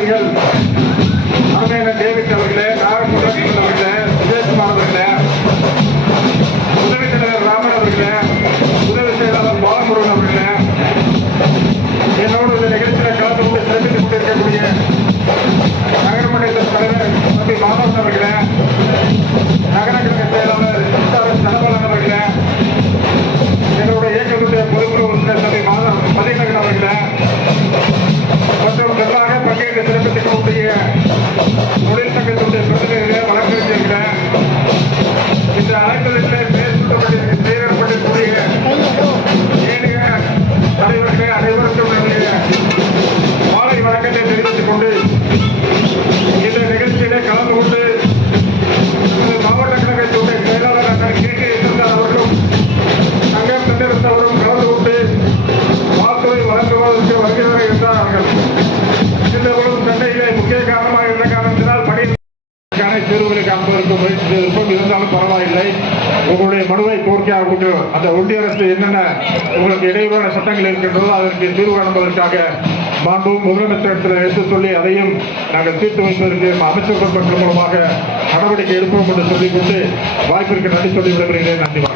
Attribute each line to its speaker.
Speaker 1: அதிகாரிகள் நிர்வாகிகள் டேவிட் அவர்களே நாகப்பட்டினம் அவர்களே விஜயகுமார் அவர்களே உதவி தலைவர் ராமன் அவர்களே உதவி செயலாளர் பாலமுருகன் அவர்களே என்னோடு இந்த நிகழ்ச்சியில் கலந்து கொண்டு சிறப்பித்துக் கொண்டிருக்கக்கூடிய நகரமன்ற தலைவர் தம்பி மாதவன் அவர்களே காண்பதற்கு இருந்தாலும் பரவாயில்லை. உங்களுடைய மனுவை கோரிக்கையாக கொண்டு அந்த ஒன்றிய அரசு என்னென்ன உங்களுக்கு இடையூறான சட்டங்கள் இருக்கின்றதோ அதற்கு தீர்வு காண்பதற்காக மாண்பு முதலமைச்சரிடத்தில் எடுத்து சொல்லி அதையும் நாங்கள் தீர்த்து வைப்பதற்கு அமைச்சர்கள் மக்கள் மூலமாக நடவடிக்கை எடுப்போம் என்று சொல்லிக்கொண்டு வாய்ப்பிற்கு நன்றி சொல்லி விடுகிறேன் நன்றி.